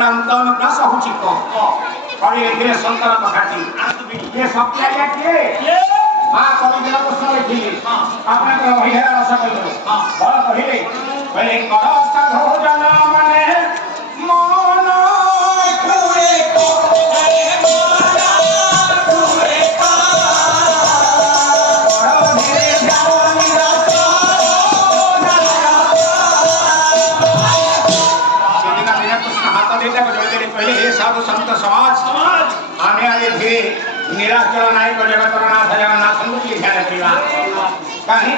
प्रांतन grass होची को कवि लिखिले शंकर मखाटी ये शक्ति आज्ञा किए मां कवि जन प्रश्न लिखिले आपने को महिला रस कहिलो बड़ कहिले कहले कर साधो जन माने मन कुए को साधु संत समाज आने आए थे निराचल नायक जगतनाथ जगन्नाथ की ध्यान रखा कहीं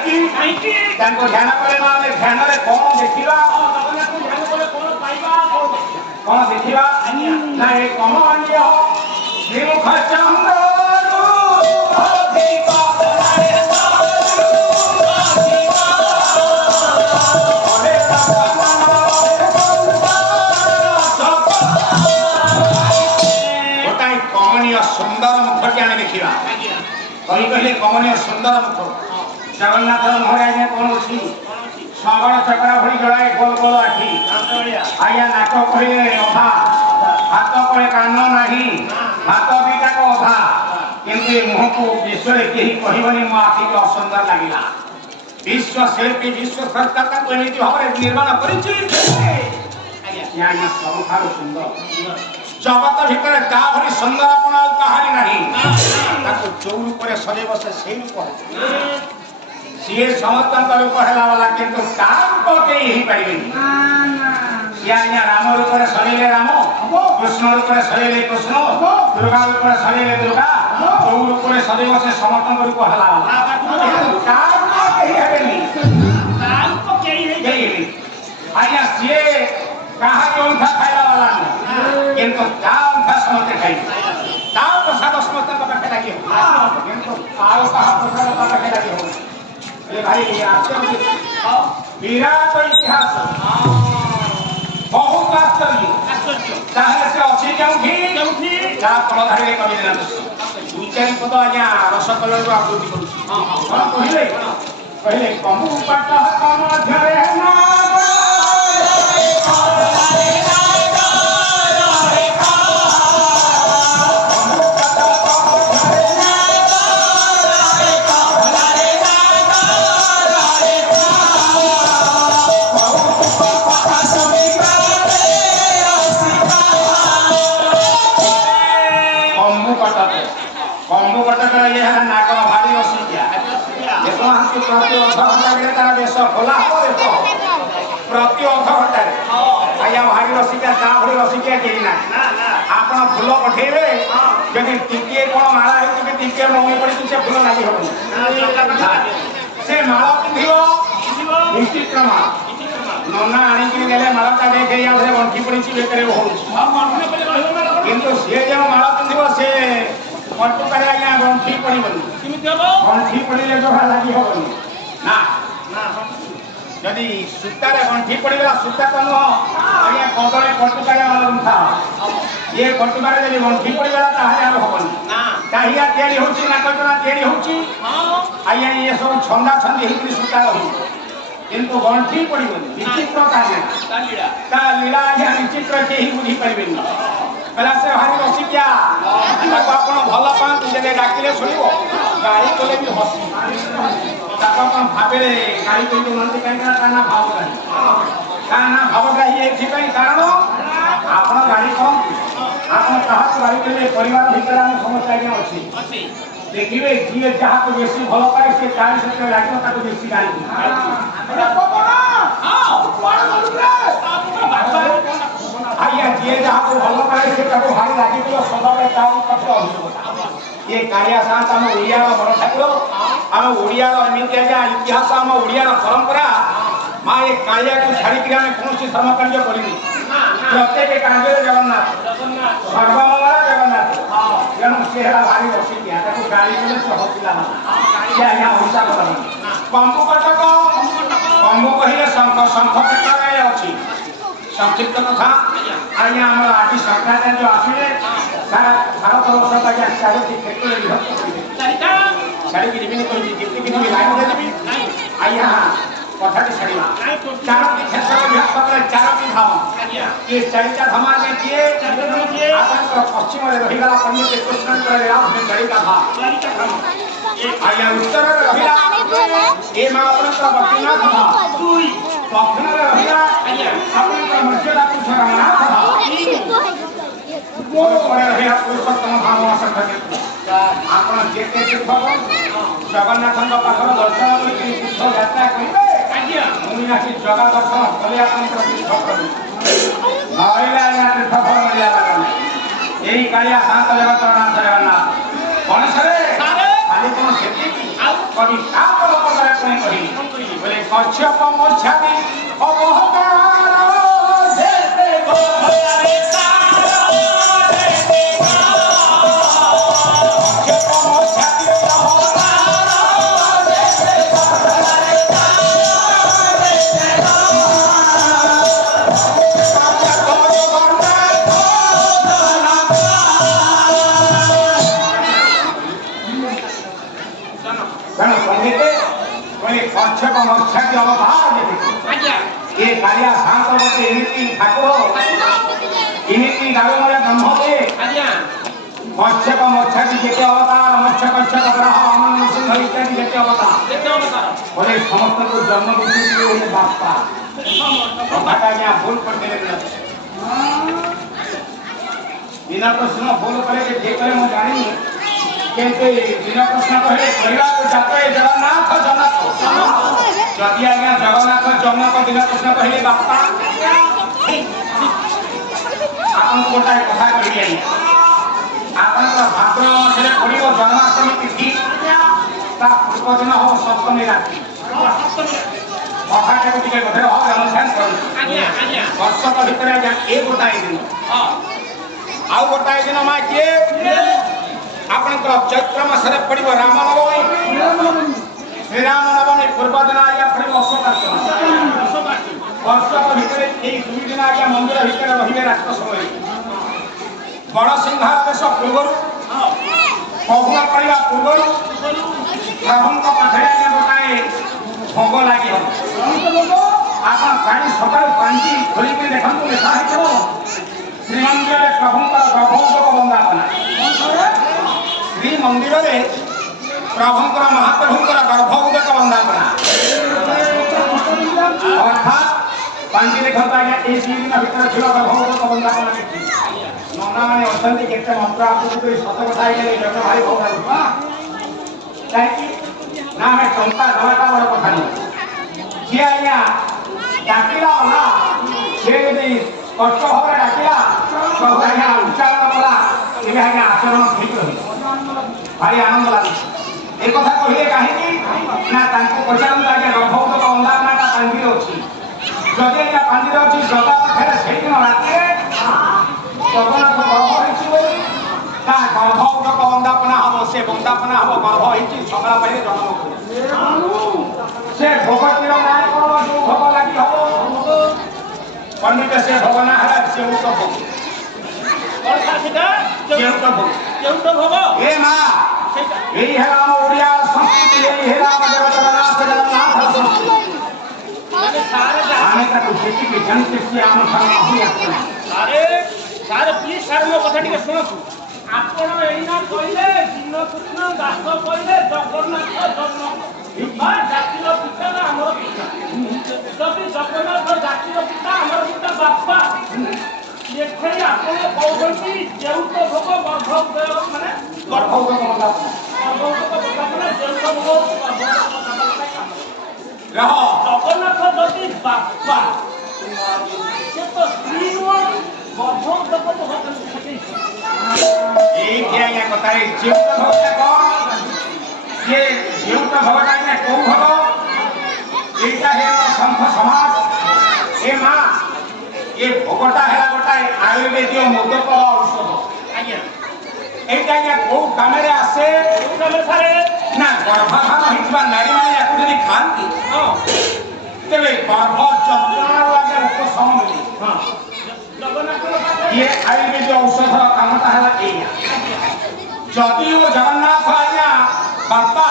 ध्यान कले ध्यान में कौन देखा कौन देखा ना एक कमनीय श्रीमुख चंद्र सुंदर मुख के आने देखा कही कहले कमनीय सुंदर मुख जगन्नाथ महाराज कौन अच्छी श्रवण चक्र भरी जड़ाए गोल गोल आखि आया नाक कहले अधा हाथ कहे कान नहीं हाथ दुईटा को अधा किंतु मुह को विश्व कही कहबनी मो आखि को असुंदर लगिला विश्व शिल्पी विश्व स्रष्टा को एमती भाव निर्माण कर सबुठार सुंदर जगत भितर ता भरी सुंदरपण कहानी नहीं ताको जो रूप सजे बसे से रूप सी समस्त रूप है वाला किंतु ता रूप कई ही पारे राम रूप सजैले राम कृष्ण रूप सजैले कृष्ण दुर्गा रूप सजैले दुर्गा जो रूप सजे बसे समस्त रूप है आज्ञा सी कहा अंधा खाइला वाला नहीं किंतु ता अंधा समझते खाई ता प्रसाद समस्त पाखे लगे किंतु आओ कहा प्रसाद पाखे लगे हो ए भाई आश्चर्य विराट इतिहास बहुत आश्चर्य ताहे से अछि केउठी ता तल धारे कवि देना दुई चारि पद आज्ञा रस कलर रो आकृति करू कोन कहिले कमु पाट कम मध्यरे ना प्रति अध घंटे आज्ञा भारी रसिका ता भरी रसिका कहीं ना आप फूल पठेबे जदि टिके कौन माला होती टिके मंगी पड़ी से फूल लगी हो से माला पिंध विचित्र माला नना आणिक मालाटा देखे गंठी पड़ी बेकर किंतु सी जो माला पिंध से पटुकार आज्ञा गंठी पड़बनी गंठी पड़े जो लगी हेनी ना यदि सूतार गंठी पड़ेगा सूता तो नुह आज्ञा कदले पटुकार गुंथा ये पटुकार जब गंठी पड़ेगा हेनी टाहिया तैयारी होची नाकचना तैयारी होची आज्ञा ये सब छंदा छंदी होकर सूता रही किंतु गंठी पड़बनी विचित्र ता लीला आज्ञा विचित्र केही बुझी पारेनि पहला से भारी रसिकिया आपन भल पाँच जब डाकिले शुणव गाड़ी कले भी हसी भावे गाड़ी कही दौरान कहीं भावग्राही ये कारण आप गाड़ी कहते आप गाड़ी कले परिवार भितर आम समस्या आज्ञा अच्छी देखिए जी जहाँ को बेसी भल पाए सी गाड़ी से लगे बेसी गाड़ी आज्ञा जी जहाँ को भल पाए से भारी लगे सदा ये कालिया सात आम ओडिया बड़ ठाकुर आम ओडिया एमती आज्ञा इतिहास आम ओडिया परंपरा माँ ये कालिया को छाड़ी आम कौन धर्म कार्य करूँ प्रत्येक कार्य जगन्नाथ सर्वमंगला जगन्नाथ तेणु सी है भारी बसिकिया गाड़ी कले से हसिला आज्ञा ओडा कथा कंबु कटक कंबु कहे शंख शंख क्षेत्र में अच्छी संक्षिप्त कथा आज्ञा आम आज शंकराचार्य आसिले सारा भारत वर्ष आज्ञा चारोटी क्षेत्र में विभक्त छाड़ी जीवन कही जितनी लाइन देवी आज्ञा कथाटी छाड़िबा चारोटी क्षेत्र विभक्त करे चारोटी धाम ये चारिटा धाम आगे किए आपनकर पश्चिम रे रहिला पंडित कृष्णकर लीला में चारिटा धाम आया उत्तर रे रहिला ए मा आपनकर बद्रीनाथ धाम दुई दक्षिण रे रहिला आपनकर मर्यादा पुरुष रंगनाथ धाम मोर परे रहिला पुरुषोत्तम धाम वासंत आपण जेते तीर्थव जगन्नाथଙ୍କ ପାଖରେ ଦର୍ଶନ କରି ତୀର୍ଥ ଯାତ୍ରା କରିବେ ଆଜ୍ଞା ମୁଁ ନାକି ଜଗା ଦର୍ଶନ କଲେ ଆପଣଙ୍କର ତୀର୍ଥ କରିବେ ନହେଲେ ଆଜ୍ଞା ତୀର୍ଥ ଫଳ ମିଳିବା ନାହିଁ ଏଇ କାଳିଆ ଶାନ୍ତ ଜଗତର ନାଥ ଜଗନ୍ନାଥ ଗଣେଶରେ ଖାଲି କଣ ସେତିକି ଆଉ କବି କାମ ଲୋକ କରିବା ପାଇଁ କହିଲି ବୋଲେ କଚ୍ଛପ ମୋଛାବି ଅବହକାର ଯେତେ ଗୋହରେ कच्छप मच्छाटी अवतार ये कालिया शांत बटे इनिति ठाकुर इनिति दारुमय ब्रह्म के कच्छप मच्छाटी जेते अवतार मत्स्य कच्छप ग्रह अमन सिंह इत्यादि जेते अवतार बोले समस्त को जन्म विधि के बापा बाबा क्या भूल करते बिना प्रश्न भूल करे जे करे मैं जानी केते बिना प्रश्न कहे कहला तो जाते जगन्नाथ जनक जदि आज्ञा जगन्नाथ जनक बिना प्रश्न कहले बापा आपन कोटा कथा कहिए आपन का भाद्र मासरे पड़िबो जन्माष्टमी तिथि ता पूर्व दिन हो सप्तमी रात्रि कथा के टिके गधे हो अनुध्यान कर आज्ञा वर्ष का भीतर आज्ञा एक गोटाए दिन हां आउ गोटाए दिन मा किए आपनकर चैत्र मासरे पड़िबो रामनवमी श्री राम नवमी पूर्व दिन आज्ञा पड़िबो अशोकाष्टमी वर्ष का भीतर एई दुई दिन आज्ञा मंदिर भीतर रहिबे रात्र समय बड़ सिंहावेश पूर्व पहुआ पड़िबा पूर्व प्रभुଙ୍କ पाखरे आज्ञा गोटाए भोग लागि हो आपन पानी सकाळ पांची खोली के देखंतु लेखा हेतो श्रीमंदिर प्रभुଙ୍କର गर्भोदक वंदना श्री मंदिर रे प्रभुଙ୍କର महाप्रभुଙ୍କର गर्भोदक वंदना अर्थात पांची देखंतु आज्ञा ए दिन भीतर छिला गर्भोदक वंदना देखि नना माने अछंती केते मंत्र आपको तो सत कथा आइले जग भाई भोगा काहे ना मैं चंपा दवाटा बड़ कथा नहीं जे आज्ञा डाकिला ना जे यदि कष्ट होरे डाकिला तो आज्ञा उच्चारण कला एबे आज्ञा आचरण ठीक रही भारी आनंद लागे ए कथा कहिले काहे ना तांको पचारन आज्ञा गर्भोदक वंदनाटा पांडी अछि जदि आज्ञा पांडी अछि जगा पाखरे सेई दिन रातिरे जगन्नाथ गर्भ होइछि बोली ता गर्भोदक वंदना हबो से वंदना हबो गर्भ होइछि सगळा पहिले जन्म से भगवतीर नाम करो जो भोग लागि हबो पंडित से भगवान हला से उतो भोग और साथिका केउतो भोग ए मां एई है हम ओडिया संस्कृति एई है राम जगन्नाथ माने सारे आने का कुछ की जनते से आम खाना हुई अरे सारे प्लीज सारे मो कथा टिके सुनसु आपण एइना कइले दिन कृष्ण दास कइले जगन्नाथ जन्म बा जातिर पिता ना हमर पिता जति जगन्नाथ जातिर पिता हमर पिता बापा एखै आपण कौबंती जेउतो भोग गर्भ माने गर्भोदक माने जेउतो भोग रह जगन्नाथ जति बापा से तो स्त्री गर्भोदक भोग এই কি আজ্ঞা কথাই জীবত ভোগটা কোন ये जीवत भोगटा ने को भोग एटा है संख समाज ए मां ये भोगटा है गोटा आयुर्वेदीय मोदक औषध आज्ञा एटा आज्ञा को कामे रे आसे कामे सारे ना गर्भाधान हितबा नारी माने याकु जदी खांती हां तेबे गर्भ चंद्रमा आज्ञा उपशम मिली हां ये आयुर्वेद औषध कामता है एया जदि वो जगन्नाथ आज्ञा बापा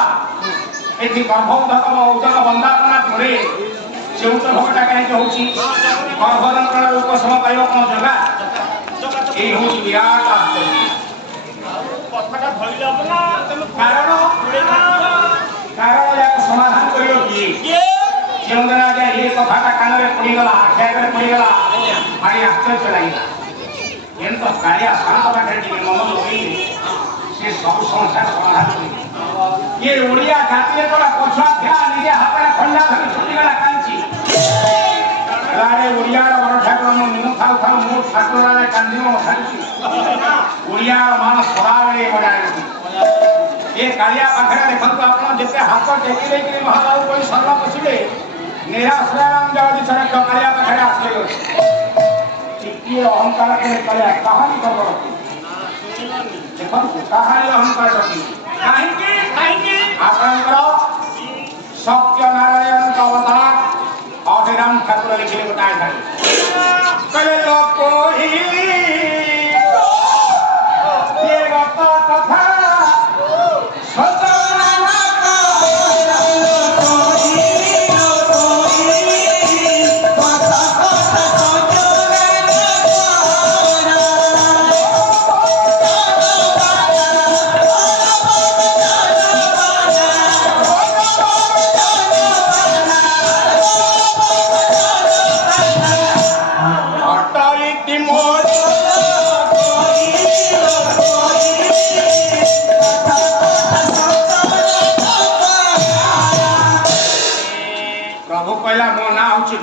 एठी गर्भोदक औषध वंदना करे କେଉଁଟ ଭୋଗଟା କାହିଁକି ହେଉଛି ଗର୍ଭଯନ୍ତ୍ରଣାର ଉପଶମ ପାଇବ କ'ଣ ଜଗା ଏଇ ହେଉଛି ବିରାଟ ଆଶ୍ଚର୍ଯ୍ୟ କାରଣ ଯାକ ସମାଧାନ କରିବ କିଏ ଯେଉଁଦିନ ଆଜ୍ଞା ଏ କଥାଟା କାନରେ ପଡ଼ିଗଲା ଆଖି ଆଗରେ ପଡ଼ିଗଲା ଭାରି ଆଶ୍ଚର୍ଯ୍ୟ ଲାଗିଲା କିନ୍ତୁ କାଳିଆ ଶାନ୍ତ ପାଖରେ ଟିକେ ମନ ଲଗେଇଲେ ସେ ସବୁ ସମସ୍ୟାର ସମାଧାନ କରିବେ ये ओडिया जातीय तोरा पछुआ थिया निजे हातरे खंडा धरि छुटिगला कांची अरे ओडिया रो बड़ ठाकुर मु खाउ खाउ मु ठाकुर रे कांदी मो खाली ओडिया रो मान सरावे बडाय ये कालिया पाखरे देखंतु आपण जते हाथ टेकी लेकि महाराज कोई सरला पछिले निराश्रयम जगदी सरक कालिया पाखरे आसले टिकी अहंकार के कालिया कहानी खबर देखंतु कहानी अहंकार रखी काहींकी आपणकर सत्यनारायण का अवतार अभिराम ठाकुर लिखिले बताए था कले लोक ही ये बात कथा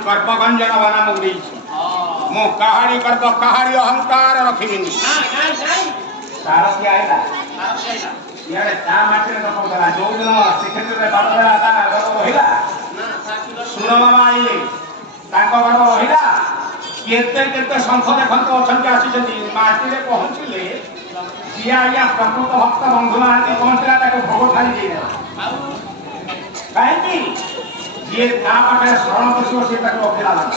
गर्भगंजन बना मुड़ी मो कहानी करब कहानी अहंकार रखिबिनी सारथी आइला यारे ता माटी रे कप गला जो दिन सेकेंडरी रे बाबरा ता गर्भ होइला सुनो मामा आइले ताको गर्भ होइला केते केते संख देखंतो अछंती आसी माटी रे पहुंचिले जिया या प्रकृत भक्त बंधु माटी पहुंचला ताको भोग खाली देला काहे की ये ता पाखे शरण बसियो से ताको अकेला लाग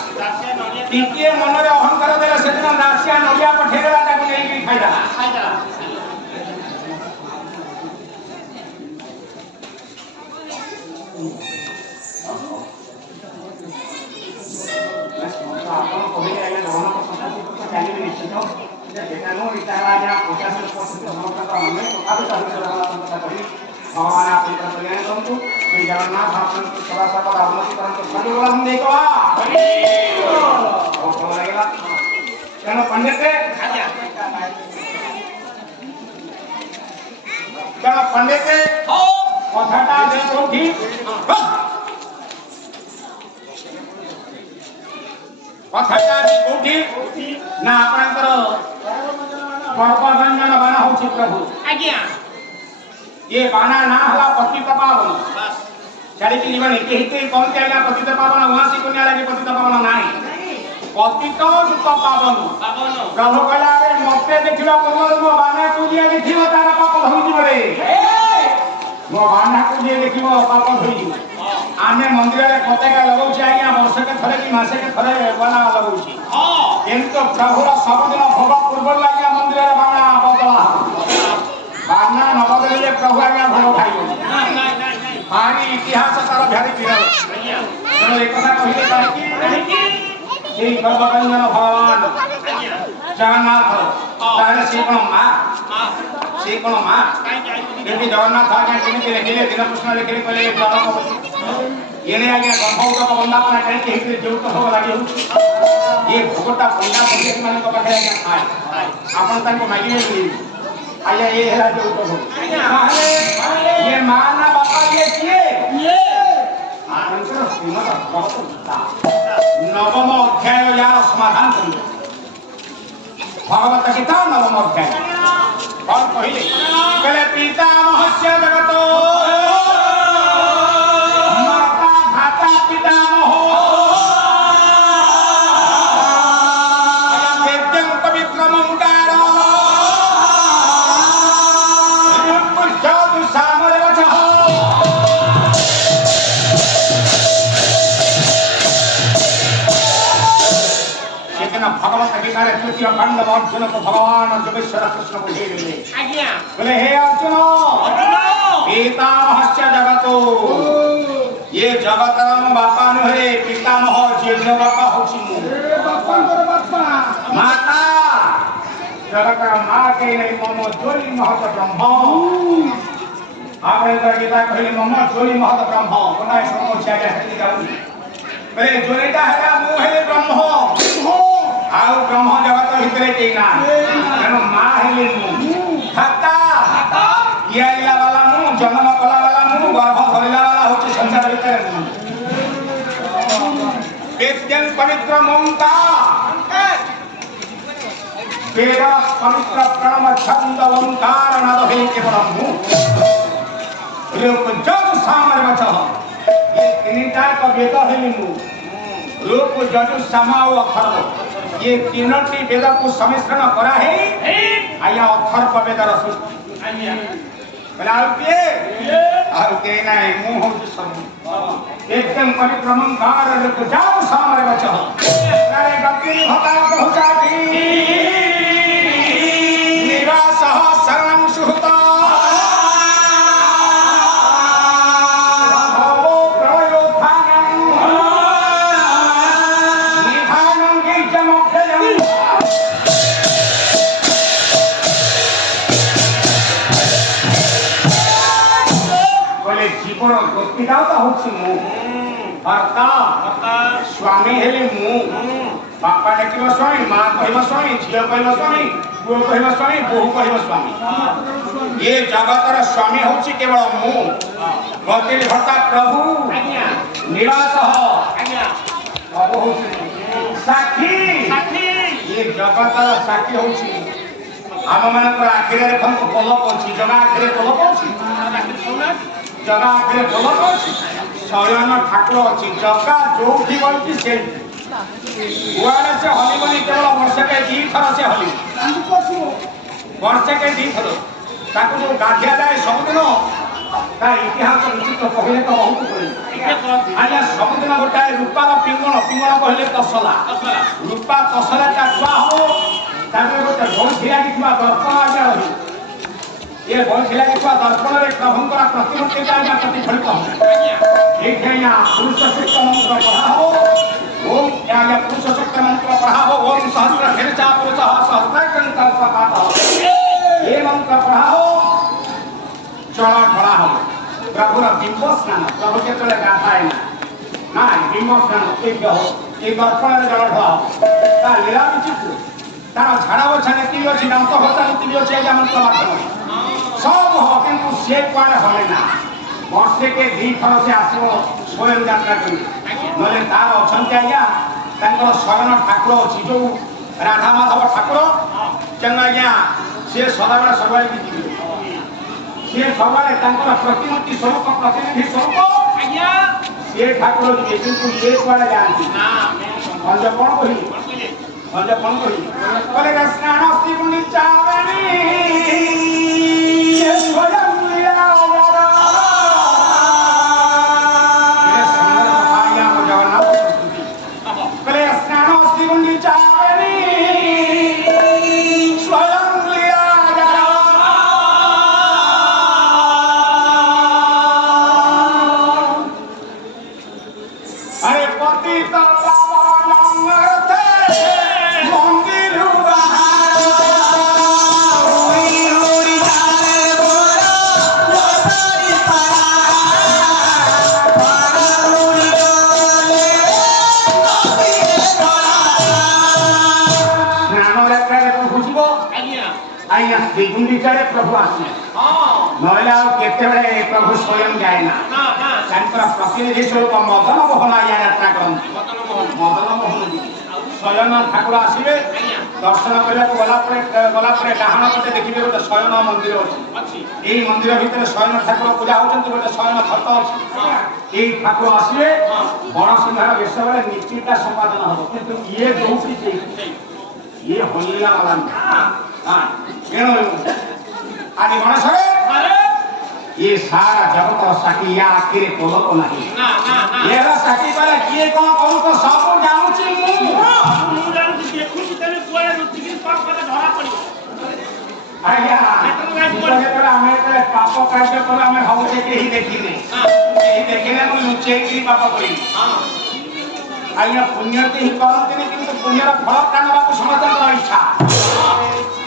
टिके मन रे अहंकार देला सेदिन नासिया नडिया पठेला ताको नै की खाइला आपण कहि आइले धन को चाली निश्चित जेटा नो इताला या 50% समस्त हमने कथा कहि भगवान आपकी तरफ कल्याण करंतु श्री जगन्नाथ आपन सदा सर्वदा उन्नति करंतु सजोला हम देखवा बहुत ଭଲ ଲାଗିଲା ତେଣୁ ପଣ୍ଡିତ ତେଣୁ ପଣ୍ଡିତ କଥାଟା ଯେ କୋଉଠି କଥାଟା ଯେ କୋଉଠି ନା ଆପଣଙ୍କର ଗର୍ଭଗଞ୍ଜନ ବାନା ହଉଛି ପ୍ରଭୁ ଆଜ୍ଞା ये बाना ना हला पतित पावन बस चली की जीवन के हिते कौन के आया पतित पावन वहां से कोन्या लागे पतित पावन नाही पतित दुख पावन पावन प्रभु कहला रे मते देखिला कोन मो बाना को जे देखियो तारा पाप होई जिवरे मो बाना को जे देखियो पाप होई जिव आमे मंदिर रे पताका लगाउछि आज्ञा वर्ष के थरे की मासे के थरे बाना लगाउछि हां किंतु प्रभु रा सब दिन भोग पूर्व लागिया मंदिर रे बाना बदला बाना नवदले प्रभु आज्ञा भोग खाइबो नहीं भारी इतिहास तार भारी विरल तेणु एक कथा कहिले काहे कि गर्भगंजन भगवान जगन्नाथ तारे से कोन मां देखि जगन्नाथ आज्ञा केमिति लेखिले दिन कृष्ण लेखिले कहले येने आज्ञा गर्भोदक वंदना काहे कि हिते जोत हो लागि ये भोगटा पंडा पंडित मान को पाखे आज्ञा खाए आपन ताको मागिले आया ये है जो तो ये माना बापा ये किए आनंतर श्रीमद भगवत नवम अध्याय यार समाधान करियो भगवत गीता नवम अध्याय और पहिले कहले पितामहस्य जगतो माता धाता पितामह अयं वेद्यं पवित्रमंकार भगवत गीता रे तृतीय खंड अर्जुन को भगवान जगेश्वर कृष्ण बुझेले आज्ञा बोले हे अर्जुन पितामहस्य जगतो ये जगतर मो बापा नुहे पितामह जेज बापा होछि मु बापा माता जगतर माँ के नहीं मम ज्योति महत ब्रह्म आपने तो गीता कहले मम ज्योति महत ब्रह्म कोनाय समो छया हेति गाउनी बरे ज्योतिटा हैला मु हेले ब्रह्म आउ ब्रह्म जगत भितरे केना जन माँ हेले मु खाता कियाइला वाला मु जन्म कला वाला मु गर्भ धरिला वाला होछि संसार भितरे मु वेद्यं पवित्र ओंकार वेद पवित्र प्रणव छंद ओंकार नाद हे केवल मु रूप जग सामर वचः ये तीनटा का वेद हेली मु रूप जग सामा और अक्षर ये तीनोटी वेद को सम्मिश्रण करा है आया अक्षर का वेद रस आया बनाउते आउते नाही मु हो सब एकदम पवित्र ओंकार रूप जग सामर वचः अरे गति भता पहुंचाती निवासः शरणं सुहृता पिताता होछि मु भर्ता स्वामी हेले मु बापा डाकिबा स्वामी माँ कहबा स्वामी झियो कहबा स्वामी पुओ कहबा स्वामी बोहू कहबा स्वामी ये जगतर स्वामी होछि केवल मु गति भर्ता प्रभु निवासः प्रभु होछि साक्षी ये जगतर साक्षी होछि आम मानकर आखिरे देखम पलक अछि जगा आखिरे पलक अछि जगा आखिरे पलक अछि शयन ठाकुर अछि जगा जोठी बलछि से गुआले से हलिबनी केवल वर्ष के दी थर से हलि वर्ष के दी थर ताको जो गाधिया जाए सबदिन ता इतिहास विचित्र कहले तो बहुत पड़े आया सबदिन गोटाए रूपार पिंगण कहले तसला रूपा तसला ता छुआ हो ताके गोटे भोंठिया किबा दर्पण आज्ञा रही ये भोंठिया किबा दर्पण रे प्रभुंकर प्रतिमूर्ति आज्ञा प्रतिफलित हो ठीक है ना पुरुष सूक्त मंत्र पढ़ा हो ओम आज्ञा पुरुष सूक्त मंत्र पढ़ा हो ओम सहस्र शीर्षा पुरुषः सहस्राक्षं कल्पपात ये मंत्र पढ़ा हो चला ढला हो प्रभुर बिंब स्नान प्रभु के तले गाथा है ना बिंब स्नान एक हो एक दर्पण रे जल ढला हो ता लीला विचित्र तार झाड़ा बछा नीति अच्छी दांत भत्ता नीति अच्छी आज्ञा मंत्र माध्यम सब हो किंतु से कुआड़े हले ना वर्षे के दी थर से आसो स्वयं यात्रा करी नले तार अछंती आज्ञा तांकर शयन ठाकुर अछि जो राधा माधव ठाकुर चंग आज्ञा से सदाबेला सबले जीवे से सबले तांकर प्रतिमूर्ति स्वरूप प्रतिनिधि स्वरूप आज्ञा से ठाकुर जीवे किंतु ये कुआड़े जानती ना पंज कोन कहि पंज कोन कहि बोले स्नान अस्ति गुणी चावनी ये स्वयं लीला गुंडीचारे प्रभु आसे नहले केते बेले प्रभु स्वयं जाए ना प्रतिनिधि स्वरूप मदन मोहन आया यात्रा करते मदन मोहन शयन ठाकुर आसवे दर्शन करने गला डाहाण पटे देखिए गोटे शयन मंदिर अच्छी यही मंदिर भितर शयन ठाकुर पूजा होती गोटे शयन खट अच्छी यही ठाकुर आसवे बण सिंहार बेश बेले नीतिटा संपादन हम कितु ये जो ये हल्ला वाला आदि गणेश ये सारा जगत साकी या आखिरे पलक नहीं ये साकी वाला किए कौन करू तो सब जानू छी मु जानू छी देखु छी तने कोए रुचि की पाप करे धरा पड़ी आया जेतरा हमें পাপ কার্য করে আমি ভাবুছে কেহি দেখিনে কেহি দেখিনে ମୁଁ ଲୁଚେଇକିରି ପାପ କରିବି ଆଜ୍ଞା ପୁଣ୍ୟ କେହି କରନ୍ତିନି କିନ୍ତୁ ପୁଣ୍ୟର ଫଳ ନେବାକୁ ସମସ୍ତଙ୍କର ଇଚ୍ଛା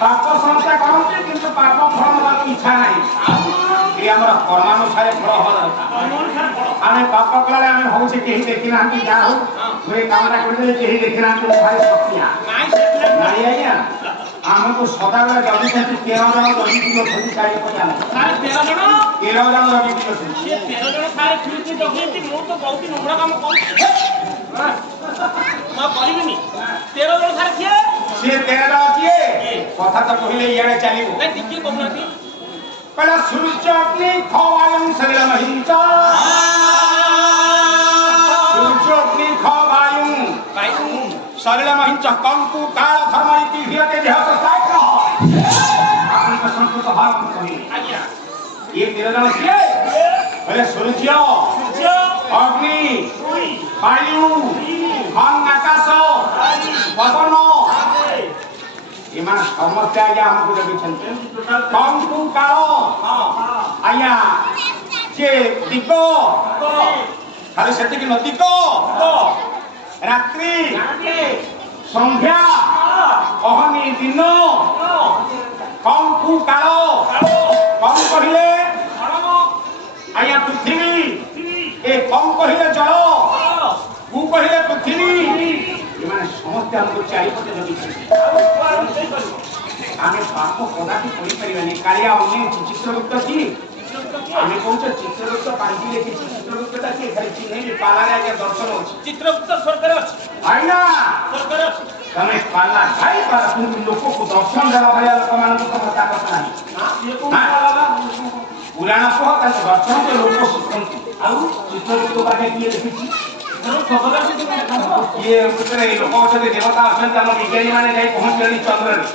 ପାପ ସମସ୍ତେ କରନ୍ତି କିନ୍ତୁ ପାପ ଫଳ ନେବାକୁ ଇଚ୍ଛା ନାହିଁ ଏ ଆମର କର୍ମାନୁସାରେ ଫଳ ହବା ଦରକାର ଆମେ ପାପ କଲାବେଳେ ଆମେ ଭାବୁଛେ କେହି ଦେଖିନାହାନ୍ତି ଯାହା ହଉ ମୁଁ ଏ କାମଟା କରିଦେଲେ କେହି ଦେଖିନାହାନ୍ତି ଭାରି ସତ୍ୟା ନାଇଁ ଆଜ୍ଞା ଆମକୁ ସଦାବେଳେ ଜଗିଛନ୍ତି 13 ଜଣ ଜଗିକି ଅଛନ୍ତି 13 ଜଣ ଜଗିକି ଅଛନ୍ତି 13 ଜଣ ସାରେ ଠିକ୍ ଜଗିଛନ୍ତି ମୁଁ ତ ବହୁତ ନମ୍ର କାମ କରୁଛି ମୁଁ କରିବିନି 13 ଜଣ ସାରେ କିଏ ସେ 13 ଜଣ କିଏ କଥା ତ କହିଲେ ଇଆଡେ ଚାଲିବ ନାଇଁ ଟିକେ କହୁନାହାନ୍ତି କହିଲା ସୂର୍ଯ୍ୟ ଅଗ୍ନି ଖବାୟଂ ଶରୀର ମହିଞ୍ଚ ସୂର୍ଯ୍ୟ ଅଗ୍ନି ଖବାୟଂ ଶରୀର ମହିଞ୍ଚ କଙ୍କୁ କାଳ ଧର୍ମ ଇତି ହିୟତେ ଦେହ ସାଇକ ଆପଣଙ୍କ ସଂସ୍କୃତ ଭାବ କହିଲେ ଆଜ୍ଞା ये 13 जन किए बोले सूर्य अग्नि वायु मन आकाश पवन इमान समस्त आज्ञा हमको जगिछन्ते कंकु काल आज्ञा जे दिग खाली सेति कि नदिक रात्रि संध्या अहनी दिन कंकु काल कौन कहले आया पृथ्वी ए कौन कहले जल कु कहले पृथ्वी माने समस्त हमको चारिपटे जगी आमे पाप कदापि करि परिबानी कालिया अन्य चित्रगुप्त की आमे कहू चित्रगुप्त पांची लेखि चित्रगुप्तटा के खाली चिन्हे पाला रे दर्शन अछि चित्रगुप्त स्वर्ग रे अछि आइना स्वर्ग रे अछि तमे पाला जाई पर तुम लोक को दर्शन देला भया लोक मान को कथा कथा नाही पुराण कह ताको दर्शन के लोक सुखंती आउ चित्रगुप्त बाटे किए देखिछि ये उतरे लोक अछते देवता अछते हम विज्ञानी माने जाई पहुंच गली चंद्र रे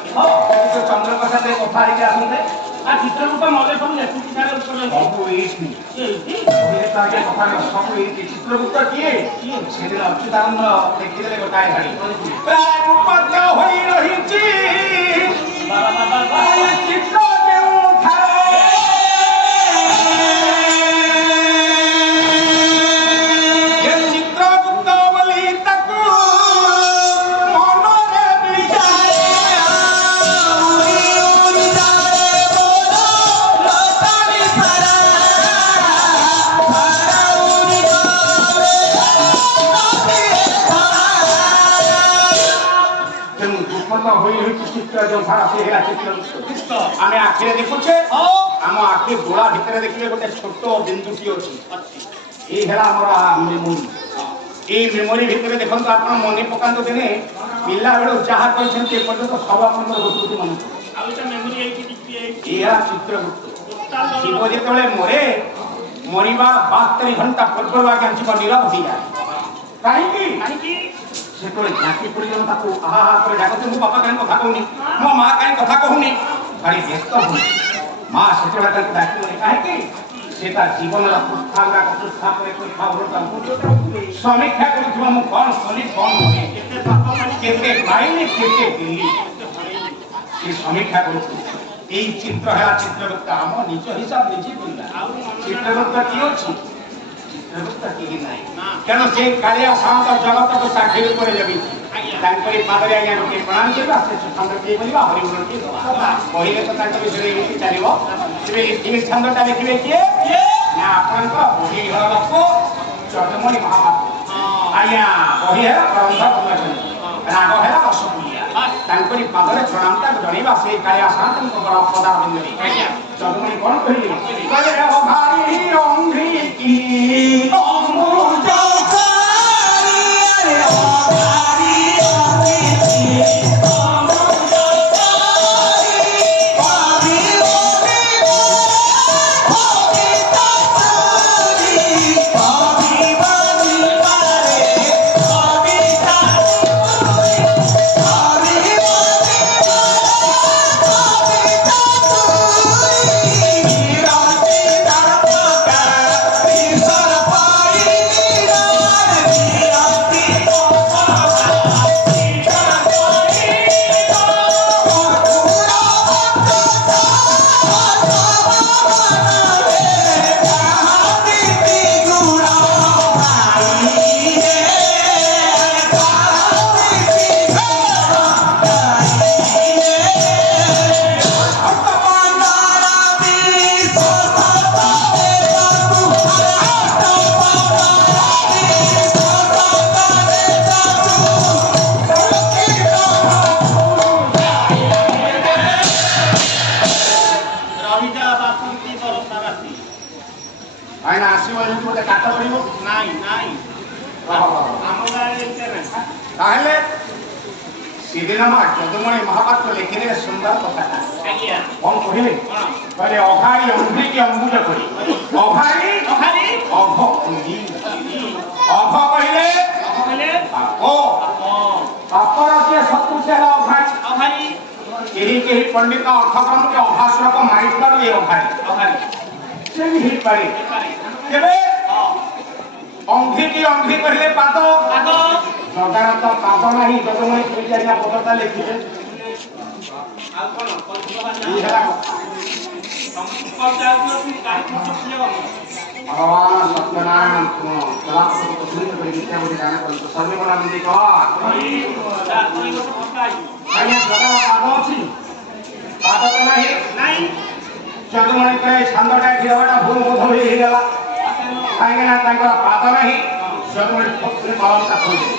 तो चंद्र कथा से कथा रे आसते आ चित्रगुप्त नले सब लेखुछि सारे उत्तर सब एठी ये ताके कथा सब एठी चित्रगुप्त किए सेदे अच्युतानंद देखिले गोटाए घड़ी प्राय उपद्य होई रहिछि बाबा चित्र देउ थारे ये चित्रगुप्त बोली ताकू मनरे बिचारे चित्र जो भाड़ा से हेला चित्र आमे आखिरे देखुछे हम आखि गोला भितर देखिले गोटे छोट बिंदुटी अछि ए हेला हमरा मेमोरी ए मेमोरी भितर देखंत आपण मने पकांत दिने पिल्ला बेडो जहा कहछन ते पर्यंत सब आपनर गोटुटी मन आ एटा मेमोरी एठी दिखती ए हेला चित्रगुप्त जीव जेतले मरे मरिबा 72 घंटा पूर्व आगे अंची पर नीला होई जाय काहे सेतोले झाकी पडिगन ताको आहा करे डाकते मो बापा काई कथा कहूनी मो मां काई कथा कहूनी भारी व्यस्त होई मां सेतोले ताको डाकिले काहे कि सेता जीवनर पुष्ठांगा प्रतिष्ठा करे कोई खावरो ताको समीक्षा करूथबा मो कोन सली कोन होई केते पाप माने केते माइने केते दिल्ली से समीक्षा करूथु এই চিত্র হেলা চিত্রগুপ্ত আম নিজ হিসাব নিজে কইলা চিত্রগুপ্ত কি আছে চিত্রগুপ্ত কি নাই কেন যে কালিয়া শান্ত জগত को साक्षी করে যাবি তাঙ্করি পাদরে আজ্ঞা কে প্রণাম করিবা সে ছন্দ কি বলিবা হরি বল কি কহিলে তো তাঙ্ক বিষয়ে এমনি চালিব তবে এই ছন্দটা দেখিবে কি না আপনাଙ୍କ বহি ঘর লোক চন্দ্রমণি মহাপাত্র আজ্ঞা বহি হেলা প্রবন্ধ বলছেন রাগ হেলা রসপুলিয়া তাঙ্করি পাদরে প্রণামটা জଣାଇବା সেই কালিয়া শান্তଙ୍କ পদা বিন্দুরি আজ্ঞା চন্দ্রমণি কোন কহিলে কলে ও ভারি অঙ্ঘ্রি কি অমৃত Sara pai ଯେମିତି ଗୋଟେ କାଟ କରିବ ନାଇଁ ନାଇଁ ଆମ ଗାଁରେ ଏମିତି ନାହିଁ ତାହେଲେ ସେଦିନ ମା ଯଦୁମଣି ମହାପାତ୍ର ଲେଖିଦେଲେ ସୁନ୍ଦର କଥାଟା ଆଜ୍ଞା କଣ କହିଲେ କହିଲେ ଅଘାରି ଅଙ୍ଗୁଳିକି ଅଙ୍ଗୁଜ କରି ଅଘାରି ଅଘାରି ଅଘ ଅଙ୍ଗି ଅଘ କହିଲେ ପାପ ପାପର ଯିଏ ଶତ୍ରୁ ସେ ହେଲା ଅଘାରି ଅଘାରି କେହି କେହି ପଣ୍ଡିତ ଅର୍ଥ କରନ୍ତି ଅଘାସୁରକୁ ମାରିଥିବାରୁ ଏ ଅଘାରି ଅଘାରି ସେ ବି ହେଇପାରେ କେବେ ଅଙ୍ଘିକି ଅଙ୍ଘି କହିଲେ ପାଦ ପାଦ ଜଗାର ତ ପାଦ ନାହିଁ ଯଦୁମଣି ଦୁଇ ଜାଗା ପଦଟା ଲେଖିଲେ ଆଉ କଣ ଏଇ ହେଲା ଭଗବାନ ସତ୍ୟନାରାୟଣ କଳାପତି ଶୁଣିତ କରି ବିଦ୍ୟା ବୋଲି ଦାନ କରନ୍ତୁ ସର୍ବେବଳା ମନ୍ଦି କହ ଆଜ୍ଞା ଜଗାର ପାଦ ଅଛି ପାଦ ତ ନାହିଁ ନାଇଁ ଯଦୁମଣି କହେ ଛାନ୍ଦଟା ଏଠି ହେବାଟା ଭୁଲ ବୋଧ ହେଇଗଲା କାହିଁକିନା ତାଙ୍କର ପାଦ ନାହିଁ ଯଦୁମଣି ଠକୁରେ କଳମଟା ଖୋଲିଲେ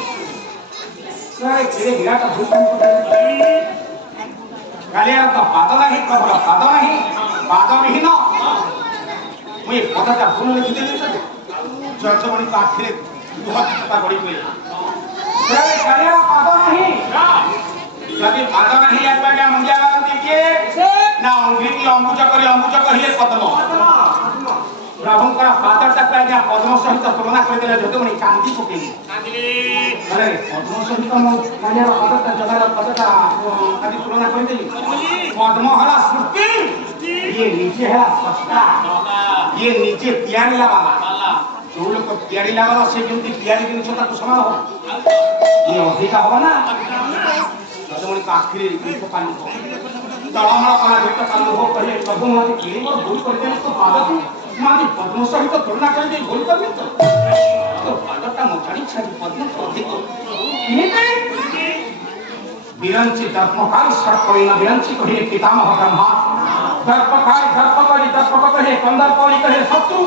ବିରାଟ ଭୁଲ କାଳିଆର ତ ପାଦ ନାହିଁ ପ୍ରଭୁର ପାଦ ନାହିଁ ପାଦ ବିହୀନ ମୁଁ ଏ ପଦଟା ଭୁଲ ଲେଖିଦେଲି ଯଦୁମଣିଙ୍କ ଆଖିରେ ଲୁହ ଚିତା ଗଡ଼ି ପଡ଼ିଲା କାଳିଆର ପାଦ ନାହିଁ ଯଦି ପାଦ ନାହିଁ ଆଜ୍ଞା ମୁଣ୍ଡିଆ ମାରନ୍ତି କିଏ ନା ଅଙ୍ଗୁଳିକି ଅଙ୍ଗୁଜ କରି ଇଏ ପଦ୍ମ ପ୍ରଭୁଙ୍କର ପାଦଟାକୁ ଆଜ୍ଞା ପଦ୍ମ ସହିତ ତୁଳନା କରିଦେଲେ ଯଦୁମଣି କାନ୍ଦି ପକେଇଲେ ପଦ୍ମ ସହିତ କାଳିଆର ପଦଟା ଜଗାର ପଦଟା ଆଜି ତୁଳନା କରିଦେଲି ପଦ୍ମ ହେଲା ସୃଷ୍ଟି ଇଏ ନିଜେ ହେଲା ସ୍ରଷ୍ଟା ଇଏ ନିଜେ ତିଆରିଲା ବାଲା ଯୋଉ ଲୋକ ତିଆରିଲା ବାଲା ସେ ଯେମିତି ତିଆରି ଜିନିଷ ତାକୁ ସମାନ ହବ ଇଏ ଅଧିକା ହବ ନା ଯଦୁମଣିଙ୍କ ଆଖିରେ ତଳମଳ କଲା ଭିତ କାଲୁଭ କହିଲେ ପ୍ରଭୁ ମୋତେ କିଏ ମୋର ଭୁଲ କରିଦେଲି ତ ପାଦକୁ ମୁଁ ଆଜି ପଦ୍ମ ସହିତ ତୁଳନା କରିଦେଇ ଭୁଲ କରିଲି ତ ପାଦଟା ମୁଁ ଜାଣିଛି ପଦ୍ମ ଅଧିକ ବିରଞ୍ଚି ଦର୍ପକାରୀ ସର୍ପଇନ ବିରଞ୍ଚି କହିଲେ ପିତାମହ ବ୍ରହ୍ମା ଦର୍ପକାରୀ ଦର୍ପ କହିଲେ କନ୍ଦର ପଳି କହିଲେ ଶତ୍ରୁ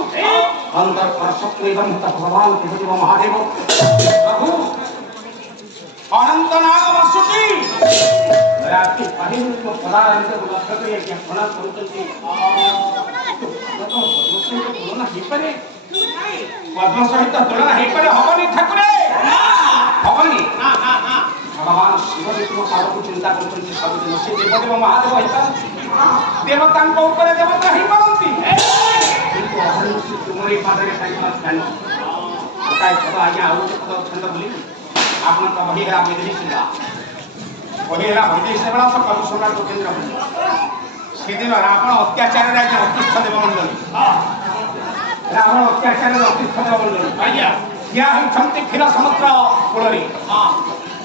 କନ୍ଦର ପର ଶତ୍ରୁ ଏବଂ ଭଗବାନ ଦେବ ମହାଦେବ ପ୍ରଭୁ ଅନନ୍ତ ନାଗ ବାସୁକି ରାତି ପାହିଙ୍କୁ ପଦାରନ୍ତକୁ ଲକ୍ଷ୍ୟ କରି ଜ୍ଞାପନା କରୁଛନ୍ତି ତୁଳନା ହେଇପାରେ ପଦ୍ମ ସହିତ ତୁଳନା ହେଇପାରେ ହବନି ଠାକୁରେ ହବନି ଭଗବାନ ଶିବ ଯେତିକ ପାଦକୁ ଚିନ୍ତା କରୁଛନ୍ତି ସବୁଦିନ ସେ ଦେବଦେବ ମହାଦେବ ହେଇପାରନ୍ତି ଦେବତାଙ୍କ ଉପରେ ଦେବତା ହେଇପାରନ୍ତି କିନ୍ତୁ ଅହର୍ନିଶି ତୁମରି ପାଦରେ ତାଙ୍କର ଧ୍ୟାନ ଗୋଟାଏ ପଦ ଆଜ୍ଞା ଆଉ ଗୋଟେ ପଦ ଛନ୍ଦ ବୋଲି ଆପଣ ତ ବହି ହେଲା ବୈଦେଶିକା ବହି ହେଲା ବୈଦେଶିକ ବେଳାସ କବି ସମ୍ରାଟ ଉପେନ୍ଦ୍ର ସେଦିନ ରାବଣ ଅତ୍ୟାଚାରରେ ଆଜ୍ଞା ଅତିଷ୍ଠ ଦେବମଣ୍ଡଳୀ ରାବଣ ଅତ୍ୟାଚାରରେ ଅତିଷ୍ଠ ଦେବମଣ୍ଡଳୀ ଆଜ୍ଞା ଠିଆ ହେଉଛନ୍ତି କ୍ଷୀର ସମୁଦ୍ର କୂଳରେ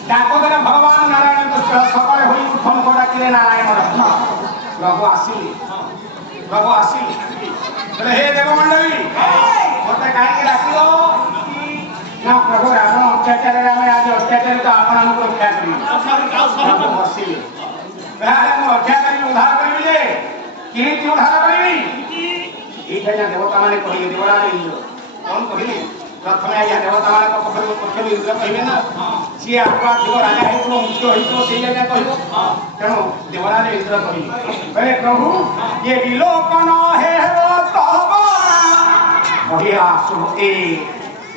ତାଙ୍କ ଦ୍ୱାରା ଭଗବାନ ନାରାୟଣଙ୍କ ସକାଳେ ହୋଇ ଉଠମକ ଡାକିଲେ ନାରାୟଣ ପ୍ରଭୁ ଆସିଲେ ହେ ଦେବମଣ୍ଡଳୀ ମତେ କାହିଁକି ଡାକିଲ ନା ପ୍ରଭୁ ରାବଣ ଅତ୍ୟାଚାରରେ ଆମେ ଆଜି ଅତ୍ୟାଚାରିତ ଆପଣଙ୍କୁ ରକ୍ଷା କରିବୁ ପ୍ରଭୁ ବସିଲେ ମୁଁ ରକ୍ଷା କରିବି ଉଦ୍ଧାର କରିବି ଯେ କେମିତି ଉଦ୍ଧାର କରିବି ଏଇଟା ଆଜ୍ଞା ଦେବତାମାନେ କହିଲେ ଦେବରାଜ ଇନ୍ଦ୍ର କଣ କହିଲେ ପ୍ରଥମେ ଆଜ୍ଞା ଦେବତାମାନଙ୍କ ପକ୍ଷରୁ ଇନ୍ଦ୍ର କହିବେ ନା ସିଏ ଆଗୁଆ ଥିବ ରାଜା ହେଇଥିବ ମୁଖ୍ୟ ହେଇଥିବ ସେଇ ଆଜ୍ଞା କହିବ ତେଣୁ ଦେବରାଜ ଇନ୍ଦ୍ର କହିଲେ ପ୍ରଭୁ ଇଏ ବିଲୋପନ ହେବ ବଢିଆ ଏ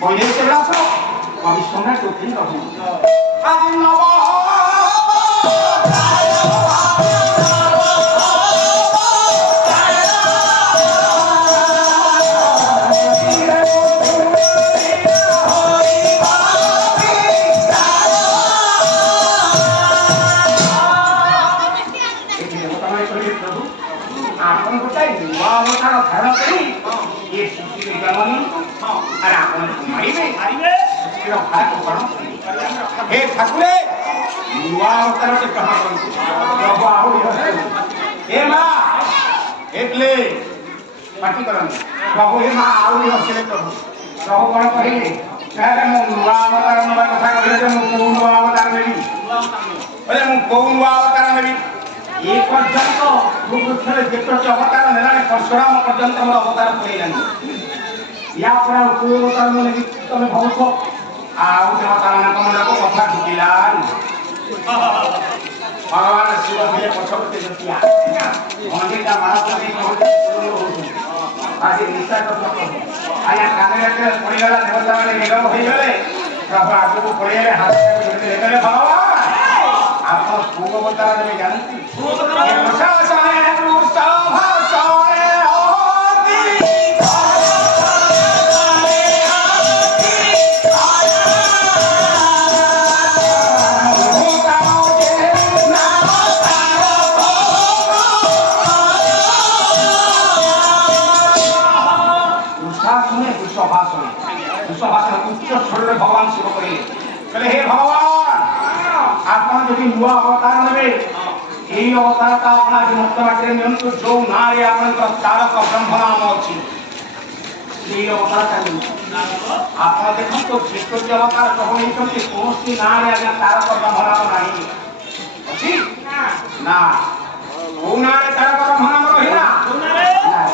ବୈଦେଶିକ ବିଳାସ କବି ସମ୍ରାଟ ଉପେନ୍ଦ୍ର ଆଜି ନବ ଆପଣ ଗୋଟାଏ ନୂଆ ଅବତାର ଧାରଣ କରି ଏ ସୃଷ୍ଟିରେ ଜନ୍ମ ନିଅନ୍ତୁ ଆରେ ଆପଣଙ୍କୁ ମାରିବେ ହେ ଠାକୁରେ ନୂଆ ଅବତାରଟେ ଗ୍ରହଣ କରନ୍ତୁ ପ୍ରଭୁ ଆହୁରି ହସିଲେ ହେ ମା ହେଲେ ପାଟି କରନ୍ତୁ ପ୍ରଭୁ ହେ ମା ଆହୁରି ହସିଲେ ପ୍ରଭୁ କଣ କହିଲେ ମୁଁ ନୂଆ ଅବତାର ନେବା କଥା କହିଲେ ଯେ ମୁଁ କୋଉ ନୂଆ ଅବତାର ନେବି ମୁଁ କୋଉ ନୂଆ ଅବତାର ନେବି ଏ ପର୍ଯ୍ୟନ୍ତ ଭୂପୃଷ୍ଠରେ ଯେତୋଟି ଅବତାର ନେଲାଣି ପରଶୁରାମ ପର୍ଯ୍ୟନ୍ତ ମୋର ଅବତାର ପଳେଇଲାଣି ୟା ପରେ ଆଉ କୋଉ ଅବତାର ମୁଁ ନେବି ତମେ ଭାବୁଛ ଆଉ ଦେବତାମାନଙ୍କ ମନକୁ କଥା ଢୁକିଲାନି ଭଗବାନ ଶିବ ଥିଲେ ପଛପଟେ ଜଟିଆ ମନ୍ଦିରଟା ମାଳ ଆଜି ନିଶ୍ୱାସ ପ୍ରଶ୍ନ ଆଜ୍ଞା କାନରେ ପଡ଼ିଗଲା ଦେବତାମାନେ ନିରବ ହୋଇଗଲେ ପ୍ରଭୁ ଆଗକୁ ପଳେଇଲେ ହାତକୁ ଧରିଲେ ଭଗବାନ ଆପଣ କୋଉ ଅବତାର ଦେବେ ଜାଣନ୍ତି भगवान शिव कहले हे भगवान आपन यदि नुआ अवतार नेबे एई अवतार का अपना मुक्त बाटे नियंतु जो नारे आपन तारक ब्रह्म नाम अछि एई अवतार का आपन देखो तो जितो जे अवतार कहै छथि कोनसी नारे आज्ञा तारक ब्रह्म नाम नाही अछि ना ओ नारे तारक ब्रह्म नाम रहिला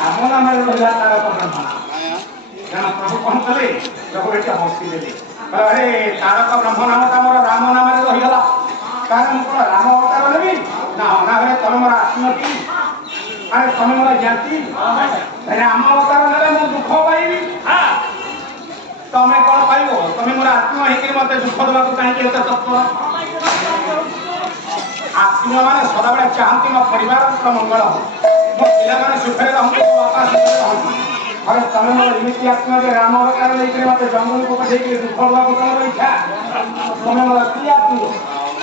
राम नाम रहिला तारक ब्रह्म जहाँ प्रभु कौन कले प्रभु ये हस्ती देले अरे तारक ब्रह्म नाम मोर राम नाम रहीगला कारण मुझे राम अवतार नेबी ना ना घरे तुम मोर आत्मती अरे तुम मोर जाति राम अवतार नेले मु दुख पाइबी तमें कौन पाइबो तुम मोर आत्मा हेकि मते दुख देबा काहे के तत्व आत्मा माने सदा बेले चाहती मो परिवार का मंगल हो मो पिला माने सुखरे रहू बापा सुखरे रहू अरे तमें मोर इमिति आत्मा के राम अवतार लेके मते जंगल को पठे के दुख देबा तमर इच्छा तमें मोर की आत्मा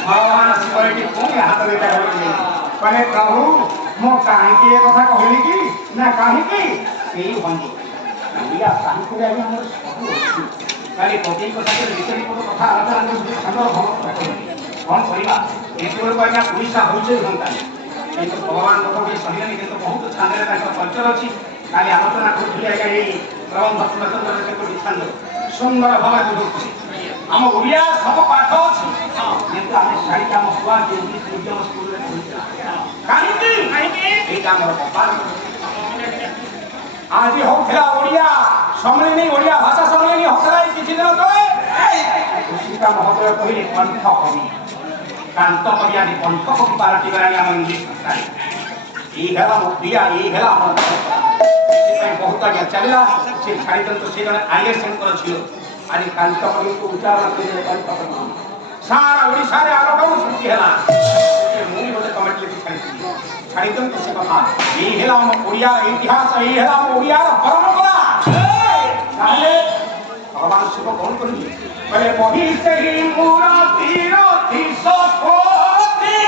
भगवान शिवजी कोन हाथ देता कहले प्रभु मो काहे के कथा कहली कि ना काहे कि एई बंधु या काहे के आगे हमर सब खाली कोटी कथा के विषय को कथा आलोचना हम कौन करिबा एतोर बाया पुलिसा होइछे घंटा किंतु भगवान कथा के सहिला नहीं तो बहुत छांदरे का कल्चर अछि खाली आलोचना करथि आगे एई प्रभु भक्तचंद्र के को छांद सुंदर भाव होछि हम ओडिया सब पाठ अछि किंतु हम सारी काम हुआ जे इंग्लिश मीडियम स्कूल रे काहे एई काम रो पापा आज होखला ओडिया समलेनी ओडिया भाषा समलेनी होखला किछि दिन तळे सीता महोदय कहिले कंठ कवि कांत कवि आदि कंठ कवि पार्टी गरानी हम इंग्लिश भाषा ई हेला ओडिया ई हेला हम बहुत आगे चलला से छाड़ी तो से जने आईएएस सेंटर छियो आदि कांत कवि को उच्चारण करे कंठ कवि सारा ओडिसा रे आलोकन सृष्टि हेला मुई बोले कमेंट लिखि छाड़ी तो से कथा ई हेला हम ओडिया इतिहास ई हेला हम ओडिया परंपरा ताले भगवान शिव कौन करी कहले बही से ही मोरा तीर थी सकोती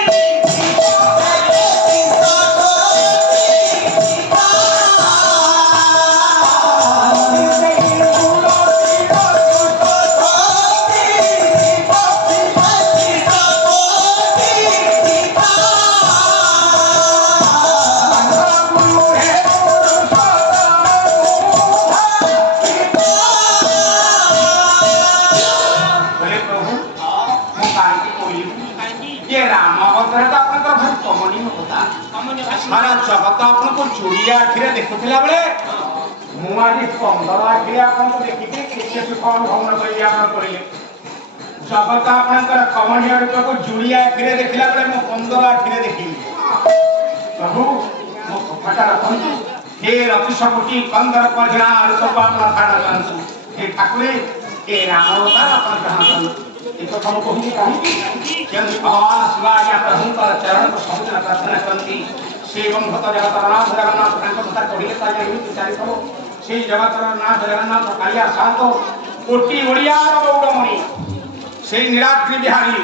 सारा जगत आपन को चोरिया आखिरे देखुथिला बेले मु आज 15 आखिरे आपन को देखि के सुखम भवन करिया आपन करिले जगत आपन कर कमनिया को जुड़िया आखिरे देखिला बेले मु 15 आखिरे देखिली प्रभु मो कथा रखंतु हे रतिशकोटी कंदर परजना सब आपन थाना करंतु हे ठाकुरे ए राम अवतार आपन कहां एक तो हम कहूं काहे कि भगवान शिवाजी प्रभु का चरण को समुद्र प्रार्थना करती सेवं भक्त जगतनाथ जगन्नाथ कांत कथा कहिए ताजे एमिति चारिथो से जगतनाथ जगन्नाथ कालिया शांत कोटी ओडिया गौड़मणि से निरात्रि बिहारी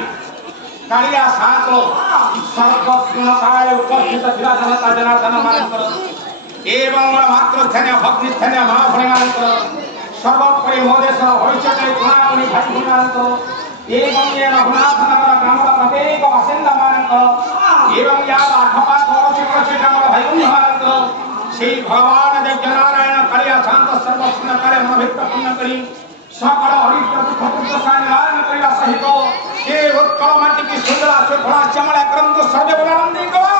कालिया शांत सर्वस्वताय उपस्थित थिला जनता जनार्दन मानकर एवं मात्र ध्यान भक्ति ध्यान महाभणी मानकर सर्वोपरि मोदेश्वर भविष्य गुणागुणी भाई मानकर एवं ये रघुनाथ नगर ग्राम प्रत्येक बासिंदा मानकर एवं या आठपाठ चित्रमर भाई मानकर श्री भगवान देव नारायण कालिया शांत सर्वस्व कार्य मनोभिक्त पूर्ण करी सकल हरिष्ट दुख निवारण करने सहित हे उत्कल माटी की सुंदर सुफला चमड़ा क्रम सर्वे गुणानंदी गवा